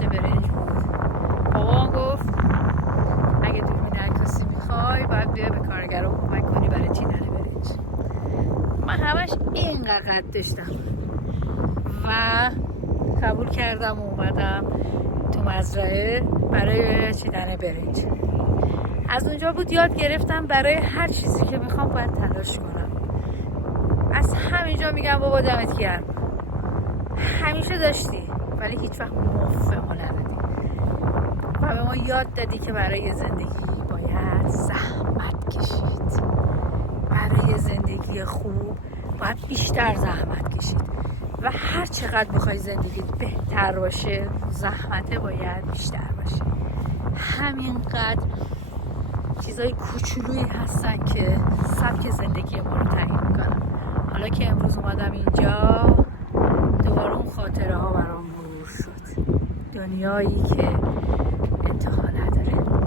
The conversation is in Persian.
کشت برنج بود. بابا گفت اگه دوربین عکاسی میخوای باید بیا به کارگرها کمک کنی برای چیدن برنج. من همش اینقدر قد داشتم و قبول کردم و اومدم تو مزرعه برای چیدن برنج. از اونجا بود یاد گرفتم برای هر چیزی که میخوام باید تلاش کنم. از همینجا میگم بابا دمت گرم، همیشه داشتی ولی هیچ وقت موفق ندادی و به ما یاد دادی که برای زندگی باید زحمت کشید. برای زندگی خوب باید بیشتر زحمت کشید و هر چقدر بخوای زندگیت بهتر باشه زحمت باید بیشتر باشه. همینقدر چیزای کوچولویی هستن که سبک زندگی ما رو تعیین میکنن. حالا که امروز اومدم اینجا دوباره اون خاطره ها برام مرور شد. دنیایی که انتها نداره.